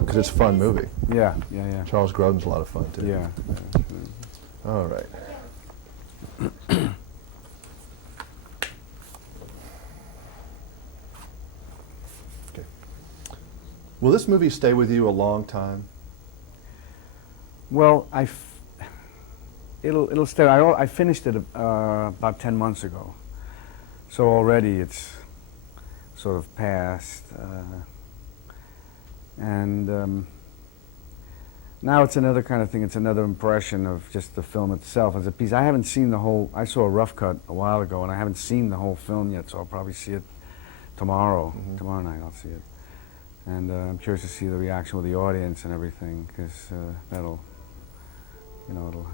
because it's a fun movie. Yeah, yeah, yeah. Charles Grodin's a lot of fun too. Yeah. All right. Okay. Will this movie stay with you a long time? Well, it'll stay. I finished it about 10 months ago, so already it's sort of past, and now it's another kind of thing. It's another impression of just the film itself as a piece. I haven't seen the whole. I saw a rough cut a while ago, and I haven't seen the whole film yet. So I'll probably see it tomorrow. Mm-hmm. Tomorrow night I'll see it, and I'm curious to see the reaction with the audience and everything, because that'll, it'll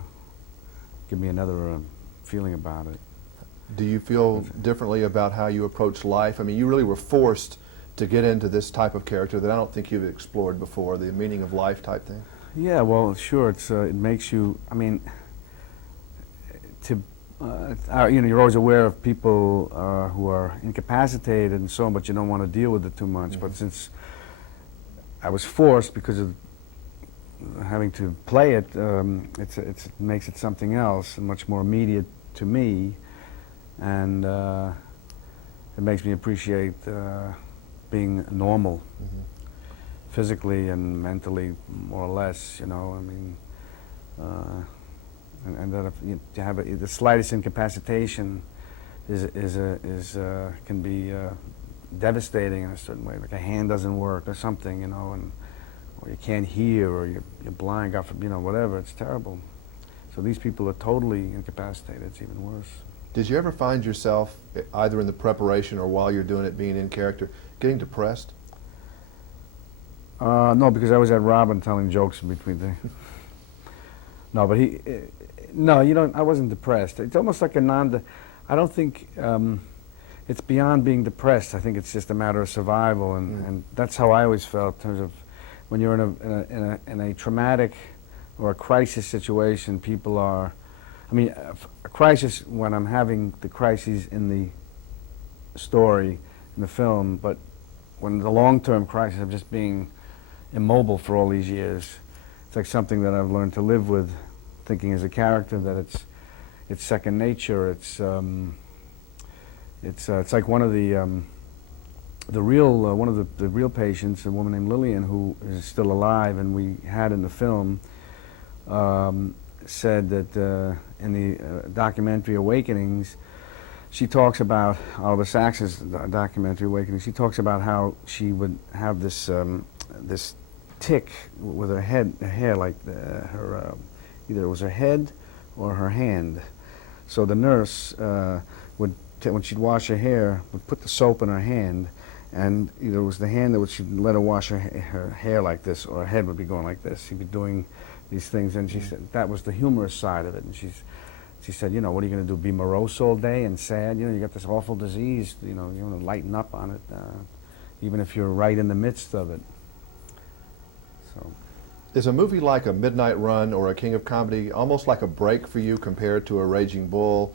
give me another feeling about it. Do you feel differently about how you approach life? I mean, you really were forced to get into this type of character that I don't think you've explored before, the meaning of life type thing. Yeah, well, sure. It makes you. I mean, you're always aware of people who are incapacitated and so on, but you don't want to deal with it too much. Mm-hmm. But since I was forced because of having to play it, it makes it something else and much more immediate to me, and it makes me appreciate being normal. Mm-hmm. Physically and mentally, more or less, I mean, and that if to have the slightest incapacitation can be devastating in a certain way. Like a hand doesn't work or something, or you can't hear, or you're blind, God forbid, whatever. It's terrible. So these people are totally incapacitated. It's even worse. Did you ever find yourself, either in the preparation or while you're doing it, being in character, getting depressed? No, because I was at Robin telling jokes in between things. No, but no, I wasn't depressed. It's almost like I don't think it's beyond being depressed. I think it's just a matter of survival, and that's how I always felt in terms of when you're in a traumatic or a crisis situation. People are, I mean, a crisis when I'm having the crises in the story, in the film, but when the long-term crisis of just being immobile for all these years, it's like something that I've learned to live with, thinking as a character that it's second nature. It's like one of the real patients, a woman named Lillian, who is still alive, and we had in the film, said that in the documentary Awakenings, she talks about Oliver Sacks's documentary Awakenings. She talks about how she would have this this tick with her hair, like either it was her head or her hand. So the nurse would, when she'd wash her hair, would put the soap in her hand, and either it was the hand that she'd let her wash her hair like this, or her head would be going like this. She'd be doing these things, and she said that was the humorous side of it. And she said, what are you going to do, be morose all day and sad? You got this awful disease, you want to lighten up on it, even if you're right in the midst of it. So, Is a movie like A Midnight Run or A King of Comedy almost like a break for you compared to A Raging Bull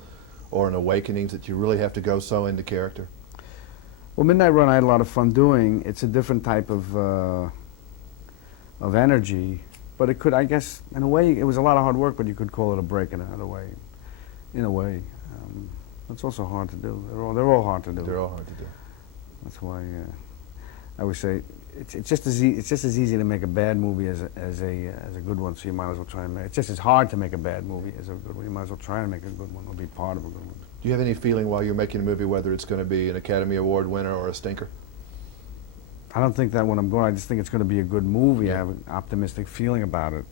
or an Awakenings, that you really have to go so into character? well, Midnight Run I had a lot of fun doing. It's a different type of energy, but it could, I guess, in a way, it was a lot of hard work, but you could call it a break in another way. In a way, it's also hard to do. They're all hard to do. They're all hard to do. That's why I would say it's just as easy to make a bad movie as a good one. So you might as well try and make. It's just as hard to make a bad movie as a good one. You might as well try and make a good one, or be part of a good one. Do you have any feeling while you're making a movie whether it's going to be an Academy Award winner or a stinker? I don't think that when I'm going. I just think it's going to be a good movie. Yeah. I have an optimistic feeling about it.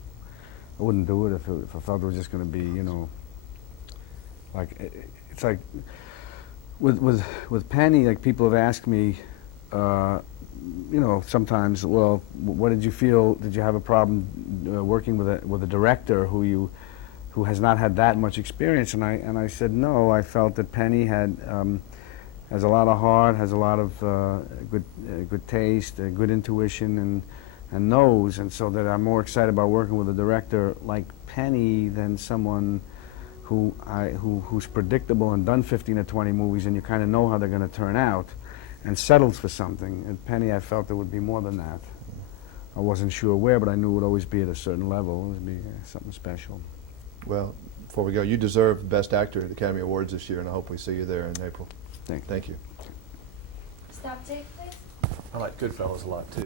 I wouldn't do it if I felt it was just going to be, like it's like with Penny. Like people have asked me, sometimes, well, what did you feel? Did you have a problem working with a director who has not had that much experience? And I said no. I felt that Penny has a lot of heart, has a lot of good taste, good intuition, and knows, and so that I'm more excited about working with a director like Penny than someone who's predictable and done 15 or 20 movies, and you kind of know how they're going to turn out, and settles for something. And Penny, I felt there would be more than that. I wasn't sure where, but I knew it would always be at a certain level. It would be something special. Well, before we go, you deserve Best Actor at the Academy Awards this year, and I hope we see you there in April. Thank you. Thank you. Stop tape, please. I like Goodfellas a lot, too.